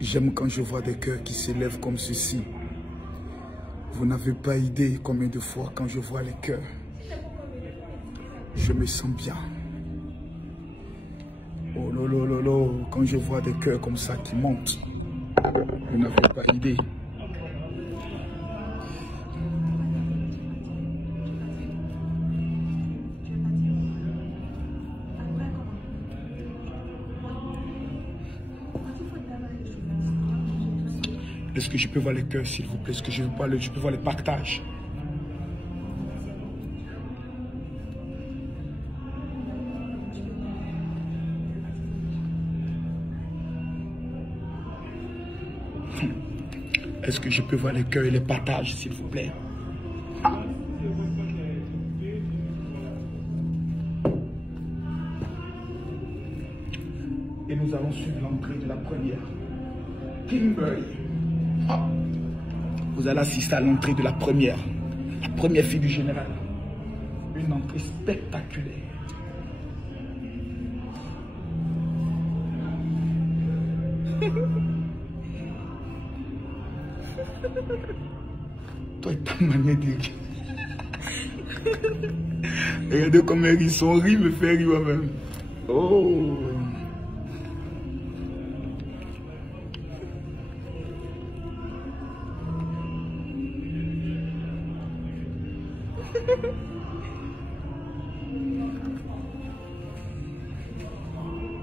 J'aime quand je vois des cœurs qui s'élèvent comme ceci. Vous n'avez pas idée combien de fois quand je vois les cœurs, je me sens bien. Oh lolo, quand je vois des cœurs comme ça qui montent, vous n'avez pas idée. Est-ce que je peux voir les cœurs, s'il vous plaît? Est-ce que je peux voir les partages? Est-ce que je peux voir les cœurs et les partages, s'il vous plaît? Et nous allons suivre l'entrée de la première. Kimberly. Vous allez assister à l'entrée de la première fille du général. Une entrée spectaculaire. Toi et ta manière de rire. Regardez comment ils sont rire, me fait rire moi-même. Oh.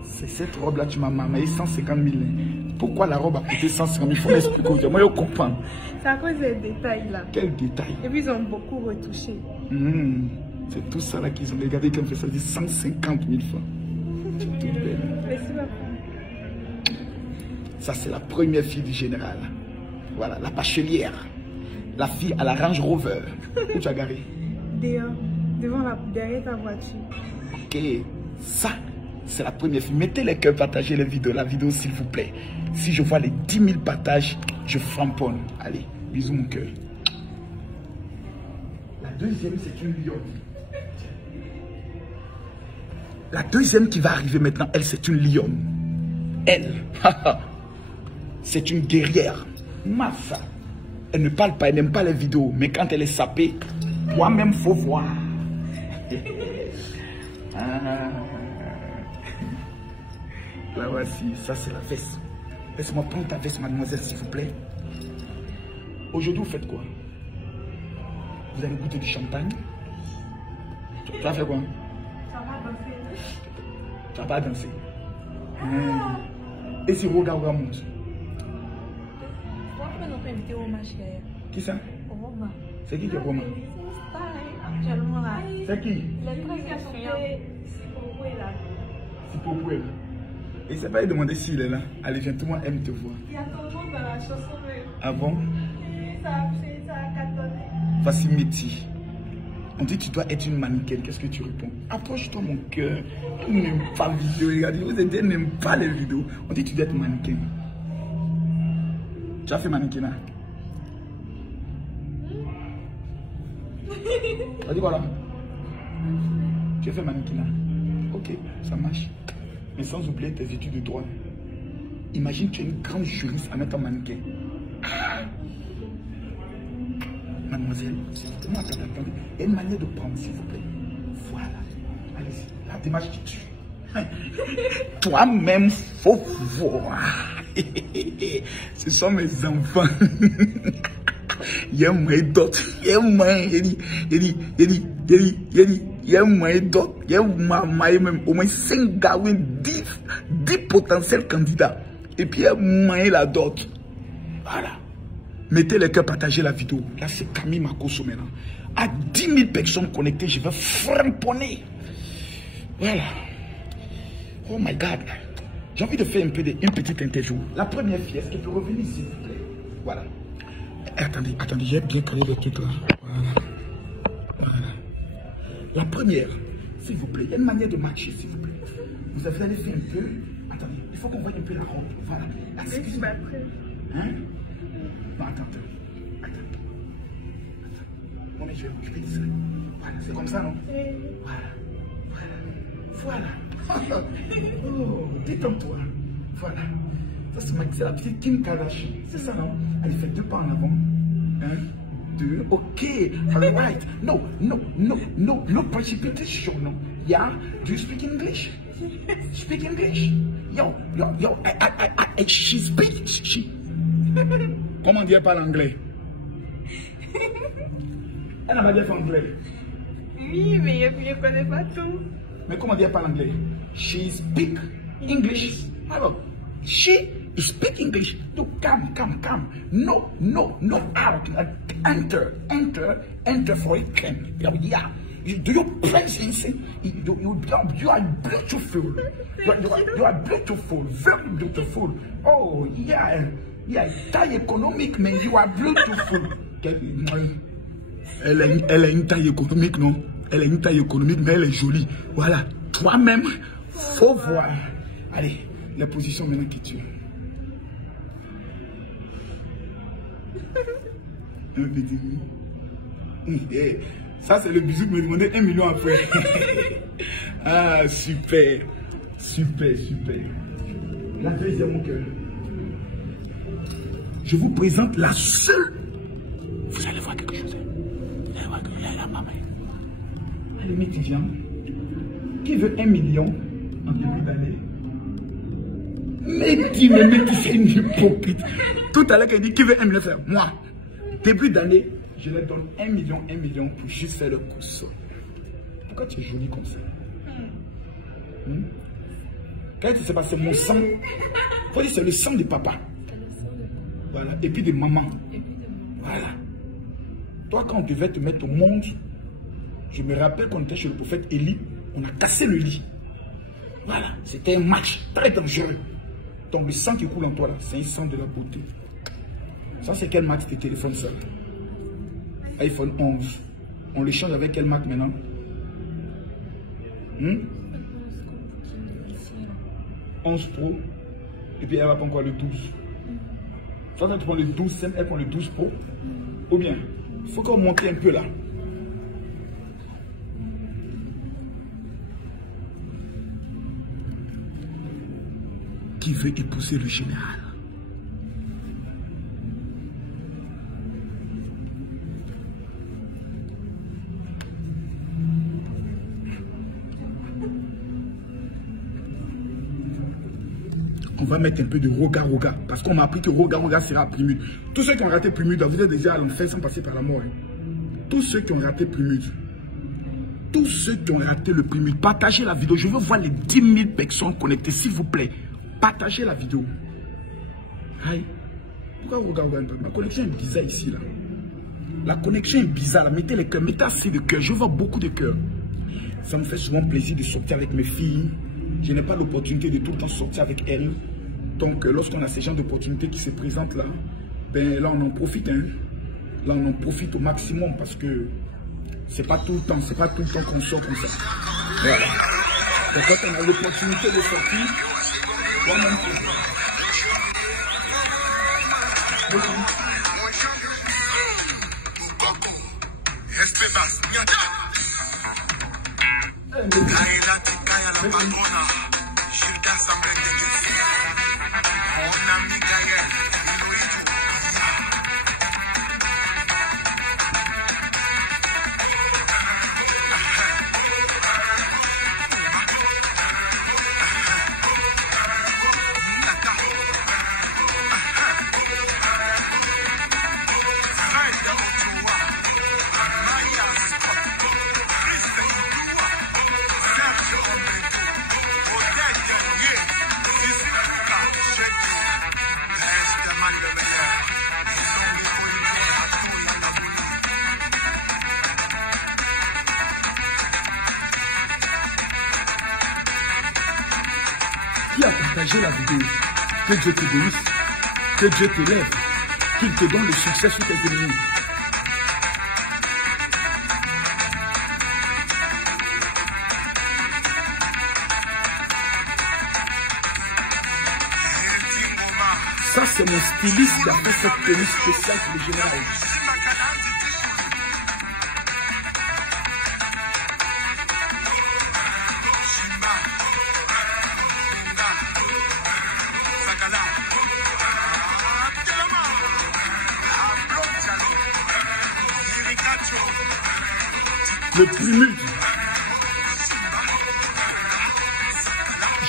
C'est cette robe-là, tu m'as mamé 150 000. Pourquoi la robe a coûté 150 000? Il faut m'expliquer. Moi, je comprends. C'est à cause des détails là. Quel détail? Et puis ils ont beaucoup retouché. C'est tout ça là qu'ils ont regardé quand on fait ça, dit 150 000 francs. C'est tout belle. Merci beaucoup. Ça, c'est la première fille du général. Voilà, la bachelière. La fille à la Range Rover. Où tu as garé? Dehors, derrière ta voiture. Ok, ça, c'est la première fille. Mettez les cœurs, partagez la vidéo s'il vous plaît. Si je vois les 10 000 partages, je framponne. Allez, bisous mon cœur. La deuxième, c'est une lionne. La deuxième qui va arriver maintenant, elle, c'est une lionne. Elle, c'est une guerrière. Massa. Elle ne parle pas, elle n'aime pas les vidéos. Mais quand elle est sapée, toi-même, faut voir. Là voici, ça c'est la veste. Laisse-moi prendre ta veste, mademoiselle, s'il vous plaît. Aujourd'hui, vous faites quoi? Vous allez goûter du champagne? Tu vas faire quoi? Tu vas pas danser. Et si Roga monte? Qui ça? Roma. C'est qui est Roma? Actuellement là. C'est qui? Les trucs qui sont là. C'est pour vous. Et c'est pas lui demander s'il est là. Allez, viens, tout le monde aime te voir. Il y a tout le monde dans la chanson. Ah bon? Ça a cartonné. Voici Métis. On dit tu dois être une mannequin. Qu'est-ce que tu réponds? Approche-toi mon cœur. On n'aime pas les vidéos. Regardez, vous êtes n'aime pas les vidéos. On dit tu dois être mannequin. Tu as fait mannequinat? Tu as dit quoi là? Tu as fait mannequinat? Ok, ça marche. Mais sans oublier tes études de droit. Imagine tu es une grande juriste en étant mannequin. Mademoiselle, attendez. Il y a une manière de prendre, s'il vous plaît. Voilà. Allez-y. La démarche qui tue. Toi-même, faut voir. Ce sont mes enfants. Il y a moins d'autres. Il y a moins. Il y a moins d'autres. Il y a même au moins 5 gars, 10 potentiels candidats. Et puis il y a moins la dot. Voilà. Mettez les cœurs, partagez la vidéo. Là, c'est Camille Makosso maintenant. À 10 000 personnes connectées, je vais framponner. Voilà. Oh my God. J'ai envie de faire une petite interview. La première fille, est-ce qu'elle peut revenir, s'il vous plaît? Voilà. Attendez, j'ai bien calé le truc là. Voilà. La première, s'il vous plaît, il y a une manière de matcher, s'il vous plaît. Vous allez faire un peu. Attendez, il faut qu'on voie un peu la ronde. Voilà. Excusez-moi. Hein? Non, attends. Non, mais je vais dire ça. Voilà, c'est comme ça, non? Voilà. Voilà. Oh, détends-toi. Voilà. Ça, c'est la petite Kim Kardashian. C'est ça, non? Elle fait 2 pas en avant. 1, 2. Ok. All right. No precipitation. No. Yeah. Do you speak English? Speak English? Yo. She speaks. Comment dire parle anglais? Elle n'a pas dit anglais. Oui, mais je ne connais pas tout. Mais comment dire parle anglais? She speak English. Alors, she speak English. So come. No out. Enter for it. Yeah. Do your presence? You are beautiful. You are beautiful. Very beautiful. Oh yeah. Taille économique, mais you are beautiful. Elle a une taille économique, non? Elle a une taille économique, mais elle est jolie. Voilà. Toi-même, faut voir. Allez, la position maintenant qui tue. Un petit bisou. Ça, c'est le bisou que me demandait 1 million après. Ah, super. La deuxième cœur. Je vous présente la seule. Vous allez voir quelque chose. Vous allez voir qu'il y a la maman. Allez, mes étudiants. Qui veut 1 million en début d'année? Mais tu c'est une hypocrite. Tout à l'heure, elle dit qui veut 1 million faire? Moi. Début d'année, je leur donne 1 million pour juste faire le course. Pourquoi tu es jolie comme ça? Quand tu sais pas, c'est mon sang. Faut dire c'est le sang de papa. Voilà. Et puis de maman. Voilà. Toi, quand on devait te mettre au monde, je me rappelle qu'on était chez le prophète Élie, on a cassé le lit. Voilà. C'était un match très dangereux. Donc le sang qui coule en toi là, c'est un sang de la beauté. Ça, c'est quelle marque de téléphone ça? iPhone 11. On le change avec quelle marque maintenant? 11 Pro. Et puis elle va prendre quoi, le 12? Toi, quand tu prends le 12, elle prend le 12 Pro. Ou bien, il faut qu'on monte un peu là. Qui veut épouser le général? On va mettre un peu de Roga parce qu'on m'a appris que Roga sera primule. Tous ceux qui ont raté primule, vous êtes déjà à l'enfer sans passer par la mort. Tous ceux qui ont raté primule, tous ceux qui ont raté le primule, partagez la vidéo. Je veux voir les 10 000 personnes connectées, s'il vous plaît. Partagez la vidéo. Aïe. Pourquoi Roga? Ma connexion est bizarre ici là. La connexion est bizarre là. Mettez les cœurs, mettez assez de cœurs. Je vois beaucoup de cœurs. Ça me fait souvent plaisir de sortir avec mes filles. Je n'ai pas l'opportunité de tout le temps sortir avec elles. Donc, lorsqu'on a ces genres d'opportunités qui se présentent là, ben là, on en profite. Hein. Là, on en profite au maximum parce que c'est pas tout le temps, c'est pas tout le temps qu'on sort comme ça. Voilà. Donc, quand on a l'opportunité de sortir, moi-même, qui a partagé la vidéo? Que Dieu te bénisse, que Dieu te lève, qu'il te donne le succès sur tes ennemis. Ça, c'est mon styliste qui a fait cette tenue spéciale pour le général. le plus.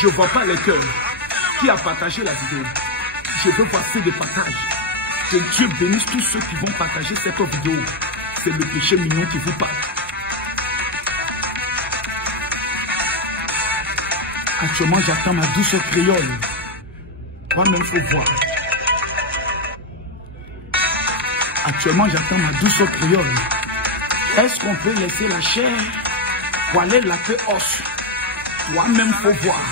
Je ne vois pas les cœurs. Qui a partagé la vidéo? Je veux passer des partages. Que Dieu bénisse tous ceux qui vont partager cette vidéo. C'est le péché mignon qui vous parle. Actuellement, j'attends ma douce créole. Toi-même, faut voir. Actuellement, j'attends ma douce créole. Est-ce qu'on peut laisser la chair pour aller laver os? Toi-même, faut voir.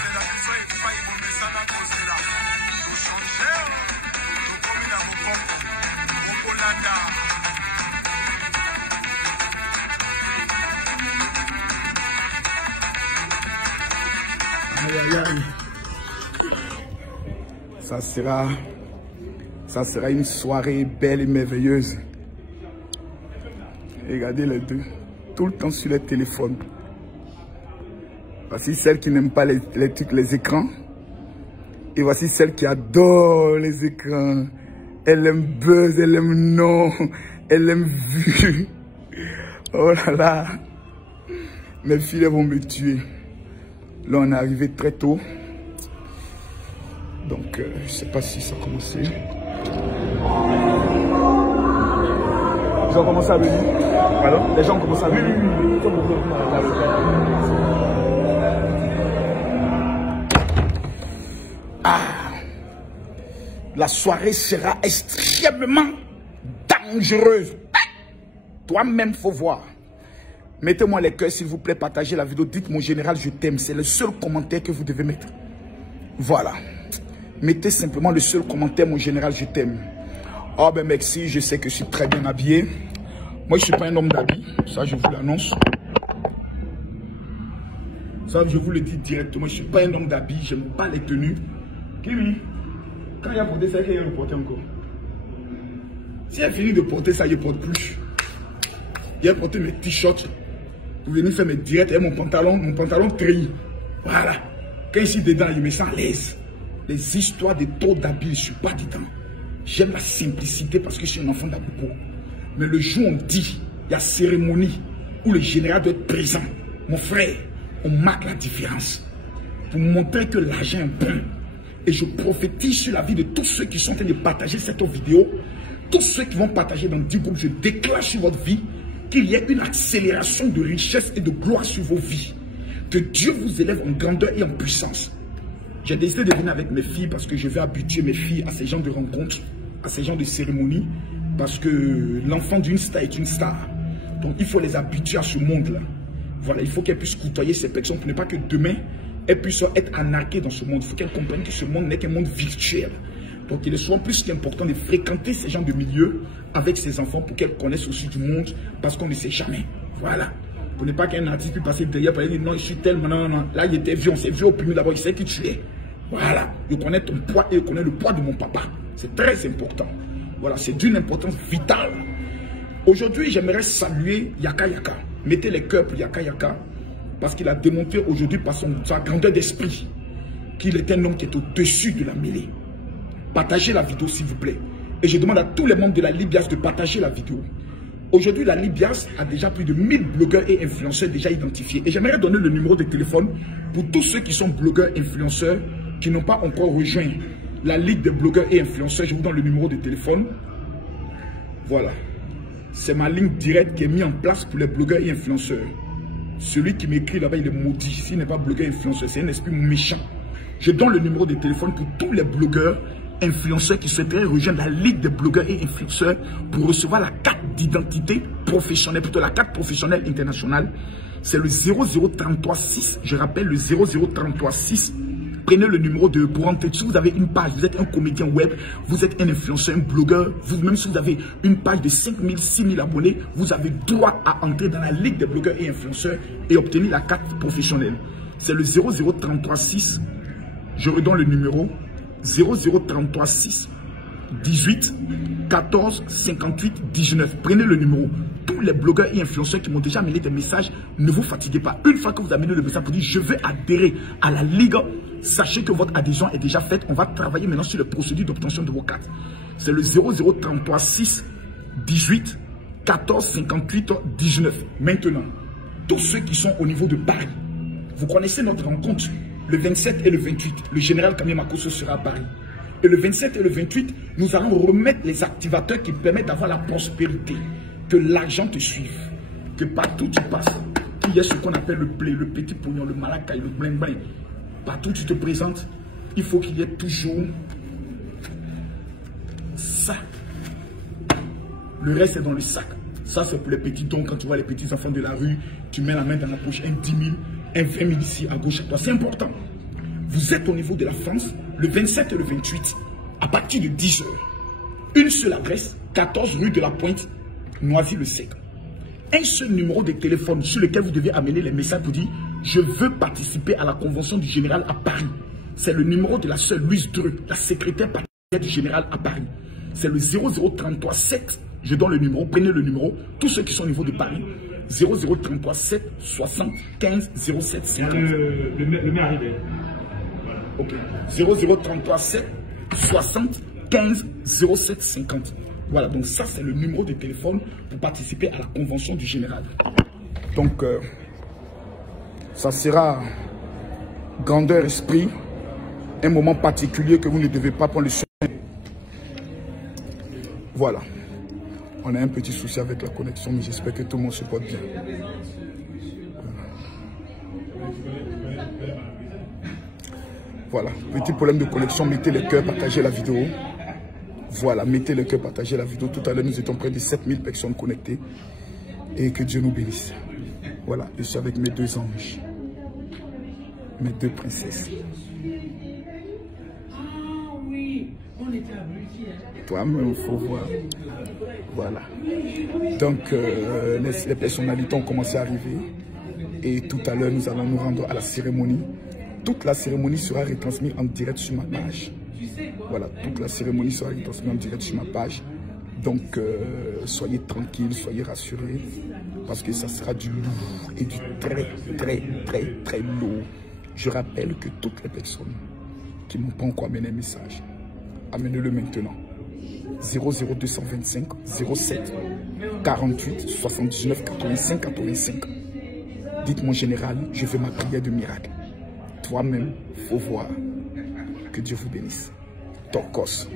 Aïe, aïe, aïe. Ça sera une soirée belle et merveilleuse. Regardez les deux, tout le temps sur les téléphones. Voici celle qui n'aime pas les écrans. Et voici celle qui adore les écrans. Elle aime buzz, elle aime non, elle aime vue. Oh là là. Mes filles vont me tuer. Là, on est arrivé très tôt. Donc, je ne sais pas si ça a commencé. Ils ont commencé à venir. Pardon? Les gens ont commencé à venir. Ah! La soirée sera extrêmement dangereuse. Toi-même, faut voir. Mettez-moi les cœurs, s'il vous plaît, partagez la vidéo. Dites mon général, je t'aime. C'est le seul commentaire que vous devez mettre. Voilà. Mettez simplement le seul commentaire, mon général, je t'aime. Oh ben merci, je sais que je suis très bien habillé. Moi, je ne suis pas un homme d'habit. Ça, je vous l'annonce. Ça, je vous le dis directement. Je ne suis pas un homme d'habit. Je n'aime pas les tenues. Kimi, quand il a porté ça, il a porté encore. Si elle finit de porter ça, il ne porte plus. Il a porté mes t-shirts. Pour venir faire mes directs et mon pantalon treillis. Voilà. Quand je suis dedans, je me sens à l'aise. Les histoires de trop d'habits, je ne suis pas dedans. J'aime la simplicité parce que je suis un enfant d'Abouko. Mais le jour où on dit, il y a cérémonie où le général doit être présent, mon frère, on marque la différence. Pour montrer que l'argent est bon. Et je prophétise sur la vie de tous ceux qui sont en train de partager cette vidéo. Tous ceux qui vont partager dans 10 groupes, je déclare sur votre vie qu'il y ait une accélération de richesse et de gloire sur vos vies. Que Dieu vous élève en grandeur et en puissance. J'ai décidé de venir avec mes filles parce que je vais habituer mes filles à ces genres de rencontres, à ces genres de cérémonies. Parce que l'enfant d'une star est une star. Donc il faut les habituer à ce monde-là. Voilà, il faut qu'elles puissent côtoyer ces personnes pour ne pas que demain, elles puissent être anarquées dans ce monde. Il faut qu'elles comprennent que ce monde n'est qu'un monde virtuel. Donc il est souvent plus qu'important de fréquenter ces genres de milieux avec ses enfants pour qu'elles connaissent aussi du monde parce qu'on ne sait jamais. Voilà. Pour ne pas qu'un artiste puisse passer derrière pour dire non, je suis tellement, non. Là, il était vieux, on s'est vu au premier d'abord, il sait qui tu es. Voilà. Je connais ton poids et je connais le poids de mon papa. C'est très important. Voilà, c'est d'une importance vitale. Aujourd'hui, j'aimerais saluer Yaka Yaka. Mettez les cœurs pour Yaka Yaka parce qu'il a démontré aujourd'hui par sa grandeur d'esprit qu'il est un homme qui est au-dessus de la mêlée. Partagez la vidéo s'il vous plaît. Et je demande à tous les membres de la Libias de partager la vidéo. Aujourd'hui, la Libias a déjà plus de 1000 blogueurs et influenceurs déjà identifiés. Et j'aimerais donner le numéro de téléphone pour tous ceux qui sont blogueurs et influenceurs qui n'ont pas encore rejoint la Ligue des blogueurs et influenceurs. Je vous donne le numéro de téléphone. Voilà. C'est ma ligne directe qui est mise en place pour les blogueurs et influenceurs. Celui qui m'écrit là-bas, il est maudit. S'il n'est pas blogueur et influenceur, c'est un esprit méchant. Je donne le numéro de téléphone pour tous les blogueurs influenceurs qui souhaiteraient rejoindre la Ligue des blogueurs et influenceurs pour recevoir la carte d'identité professionnelle, plutôt la carte professionnelle internationale. C'est le 00336. Je rappelle le 00336. Prenez le numéro pour entrer. Si vous avez une page, vous êtes un comédien web, vous êtes un influenceur, un blogueur, même si vous avez une page de 5000, 6000 abonnés, vous avez droit à entrer dans la Ligue des blogueurs et influenceurs et obtenir la carte professionnelle. C'est le 00336. Je redonne le numéro 00336 18 14 58 19. Prenez le numéro. Tous les blogueurs et influenceurs qui m'ont déjà amené des messages, ne vous fatiguez pas. Une fois que vous amenez le message pour dire je veux adhérer à la Ligue, sachez que votre adhésion est déjà faite. On va travailler maintenant sur les procédures d'obtention de vos cartes. C'est le 00336 18 14 58 19. Maintenant, tous ceux qui sont au niveau de Paris, vous connaissez notre rencontre. Le 27 et le 28, le général Kami Makosso sera à Paris. Et le 27 et le 28, nous allons remettre les activateurs qui permettent d'avoir la prospérité. Que l'argent te suive. Que partout tu passes, il y a ce qu'on appelle le blé, le petit pognon, le malakaï, le bling-bling. Partout où tu te présentes, il faut qu'il y ait toujours ça. Le reste est dans le sac. Ça, c'est pour les petits dons. Quand tu vois les petits enfants de la rue, tu mets la main dans la poche, un 10 000, un 20 000 ici à gauche à toi. C'est important. Vous êtes au niveau de la France, le 27 et le 28, à partir de 10 h. Une seule adresse, 14 rue de la Pointe, Noisy-le-Sec. Un seul numéro de téléphone sur lequel vous devez amener les messages pour dire « Je veux participer à la convention du général à Paris ». C'est le numéro de la sœur Louise Dreux, la secrétaire particulière du général à Paris. C'est le 0033 7. Je donne le numéro, prenez le numéro. Tous ceux qui sont au niveau de Paris, 0033 7 60 15 07 50. Le maire arrivé. Ok. 0033 7 60 15 07 50. Voilà, donc ça c'est le numéro de téléphone pour participer à la convention du général. Donc, ça sera grandeur esprit, un moment particulier que vous ne devez pas prendre le soin. Voilà. On a un petit souci avec la connexion, mais j'espère que tout le monde se porte bien. Voilà, petit problème de connexion, mettez le cœur, partagez la vidéo. Voilà, mettez le cœur, partagez la vidéo. Tout à l'heure, nous étions près de 7000 personnes connectées. Et que Dieu nous bénisse. Voilà, je suis avec mes deux anges. Mes deux princesses. Ah oui, on était abrutis. Toi-même, il faut voir. Voilà. Donc, les personnalités ont commencé à arriver. Et tout à l'heure, nous allons nous rendre à la cérémonie. Toute la cérémonie sera retransmise en direct sur ma page. Voilà, toute la cérémonie sera retransmise en direct sur ma page. Donc, soyez tranquilles, soyez rassurés. Parce que ça sera du lourd et du très lourd. Je rappelle que toutes les personnes qui n'ont pas encore amené un message, amenez-le maintenant. 00225 07 48 79 85 85. Dites mon général, je fais ma prière de miracle. Toi-même, faut voir. Que Dieu vous bénisse. Torcos.